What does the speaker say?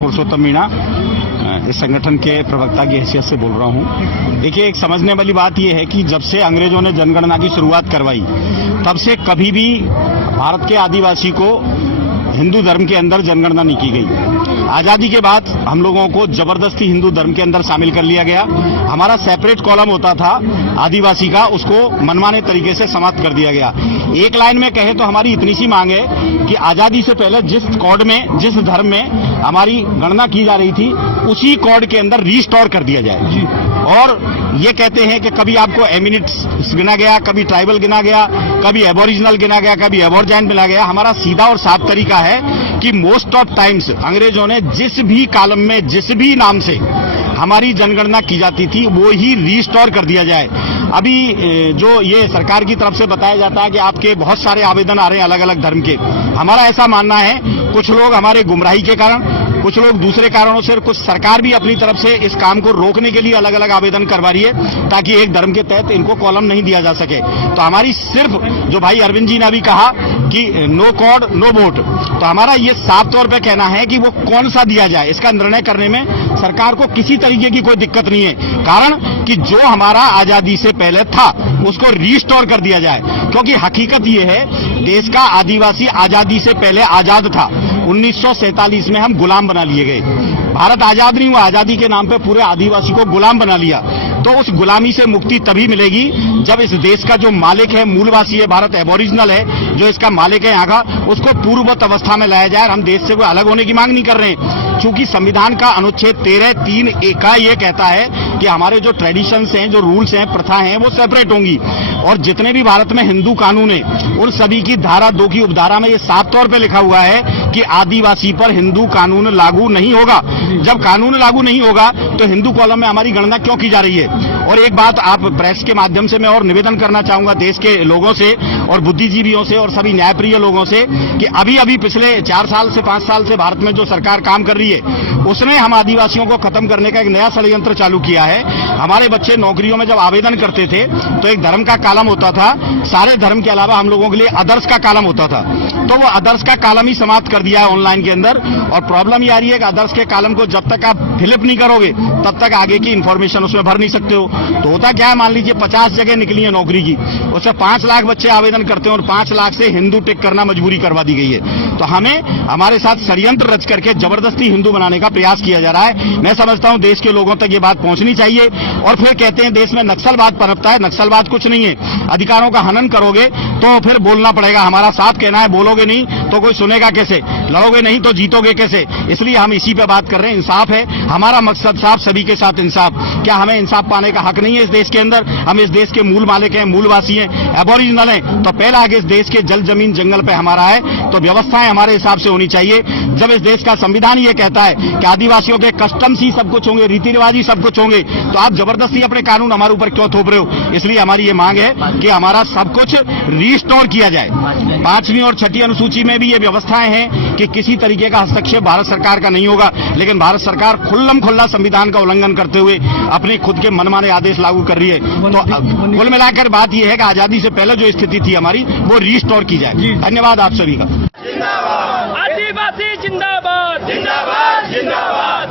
पुरुषोत्तम मीणा इस संगठन के प्रवक्ता की हैसियत से बोल रहा हूं। देखिए, एक समझने वाली बात यह है कि जब से अंग्रेजों ने जनगणना की शुरुआत करवाई तब से कभी भी भारत के आदिवासी को हिंदू धर्म के अंदर जनगणना नहीं की गई। आजादी के बाद हम लोगों को जबरदस्ती हिंदू धर्म के अंदर शामिल कर लिया गया। हमारा सेपरेट कॉलम होता था आदिवासी का, उसको मनमाने तरीके से समाप्त कर दिया गया। एक लाइन में कहे तो हमारी इतनी सी मांग है कि आजादी से पहले जिस कोड में, जिस धर्म में हमारी गणना की जा रही थी, उसी कोड के अंदर रीस्टोर कर दिया जाए। और ये कहते हैं कि कभी आपको एमिनेट्स गिना गया, कभी ट्राइबल गिना गया, कभी एबोरिजिनल गिना गया, कभी एबोरजाइन मिला गया। हमारा सीधा और साफ तरीका है कि मोस्ट ऑफ टाइम्स अंग्रेजों ने जिस भी कॉलम में, जिस भी नाम से हमारी जनगणना की जाती थी, वो ही रीस्टोर कर दिया जाए। अभी जो ये सरकार की तरफ से बताया जाता है कि आपके बहुत सारे आवेदन आ रहे हैं अलग अलग धर्म के, हमारा ऐसा मानना है कुछ लोग हमारे गुमराही के कारण, कुछ लोग दूसरे कारणों से, कुछ सरकार भी अपनी तरफ से इस काम को रोकने के लिए अलग अलग आवेदन करवा रही है ताकि एक धर्म के तहत इनको कॉलम नहीं दिया जा सके। तो हमारी सिर्फ, जो भाई अरविंद जी ने अभी कहा कि नो कोड नो वोट, तो हमारा ये साफ तौर पे कहना है कि वो कौन सा दिया जाए, इसका निर्णय करने में सरकार को किसी तरीके की कोई दिक्कत नहीं है। कारण कि जो हमारा आजादी से पहले था उसको रीस्टोर कर दिया जाए, क्योंकि हकीकत ये है देश का आदिवासी आजादी से पहले आजाद था। 1947 में हम गुलाम बना लिए गए। भारत आजाद नहीं हुआ, आजादी के नाम पे पूरे आदिवासी को गुलाम बना लिया। तो उस गुलामी से मुक्ति तभी मिलेगी जब इस देश का जो मालिक है, मूलवासी है, भारत एबोरिजिनल है, जो इसका मालिक है यहाँ का, उसको पूर्ववत अवस्था में लाया जाए। हम देश से कोई अलग होने की मांग नहीं कर रहे हैं, क्योंकि संविधान का अनुच्छेद 13(3)(a) का ये कहता है कि हमारे जो ट्रेडिशंस हैं, जो रूल्स हैं, प्रथा हैं, वो सेपरेट होंगी। और जितने भी भारत में हिंदू कानून है, उन सभी की धारा 2 की उपधारा में ये साफ तौर पर लिखा हुआ है कि आदिवासी पर हिंदू कानून लागू नहीं होगा। जब कानून लागू नहीं होगा तो हिंदू कॉलम में हमारी गणना क्यों की जा रही है? और एक बात आप प्रेस के माध्यम से मैं और निवेदन करना चाहूंगा देश के लोगों से और बुद्धिजीवियों से और सभी न्यायप्रिय लोगों से कि अभी पिछले 4 साल से 5 साल से भारत में जो सरकार काम कर रही है, उसने हम आदिवासियों को खत्म करने का एक नया षड्यंत्र चालू किया है। हमारे बच्चे नौकरियों में जब आवेदन करते थे तो एक धर्म का कॉलम होता था, सारे धर्म के अलावा हम लोगों के लिए अदर्स का कॉलम होता था। तो वो अदर्स का कॉलम ही समाप्त कर दिया है ऑनलाइन के अंदर। और प्रॉब्लम ये आ रही है कि अदर्स के कॉलम को जब तक आप फिलअप नहीं करोगे तब तक आगे की इंफॉर्मेशन उसमें भर नहीं सकते हो। तो होता क्या है, मान लीजिए 50 जगह निकली है नौकरी की, उससे 5 लाख बच्चे आवेदन करते हैं और 5 लाख से हिंदू टिक करना मजबूरी करवा दी गई है। तो हमें हमारे साथ षड्यंत्र रच करके जबरदस्ती हिंदू बनाने का प्रयास किया जा रहा है। मैं समझता हूं देश के लोगों तक ये बात पहुंचनी चाहिए। और फिर कहते हैं देश में नक्सलवाद पनपता है, नक्सलवाद कुछ नहीं है। अधिकारों का हनन करोगे तो फिर बोलना पड़ेगा। हमारा साथ कहना है, बोलोगे नहीं तो कोई सुनेगा कैसे, लड़ोगे नहीं तो जीतोगे कैसे? इसलिए हम इसी पे बात कर रहे हैं। इंसाफ है हमारा मकसद, साफ, सभी के साथ इंसाफ। क्या हमें इंसाफ पाने का हक नहीं है इस देश के अंदर? हम इस देश के मूल मालिक हैं, मूलवासी हैं, एबोरिजिनल हैं, तो पहला आगे इस देश के जल जमीन जंगल पे हमारा है। तो व्यवस्थाएं हमारे हिसाब से होनी चाहिए। जब इस देश का संविधान ये कहता है कि आदिवासियों के कस्टम्स ही सब कुछ होंगे, रीति रिवाज ही सब कुछ होंगे, तो आप जबरदस्ती अपने कानून हमारे ऊपर क्यों थोप रहे हो? इसलिए हमारी ये मांग है कि हमारा सब कुछ रीस्टोर किया जाए। 5वीं और 6ठी अनुसूची में भी ये व्यवस्थाएं हैं कि किसी तरीके का हस्तक्षेप भारत सरकार का नहीं होगा। लेकिन भारत सरकार खुल्लम खुल्ला संविधान का उल्लंघन करते हुए अपने खुद के मनमाने आदेश लागू कर रही है। तो कुल मिलाकर बात यह है कि आजादी से पहले जो स्थिति थी हमारी, वो रीस्टोर की जाए। धन्यवाद आप सभी का। आदिवासी जिंदाबाद, जिंदाबाद, जिंदाबाद।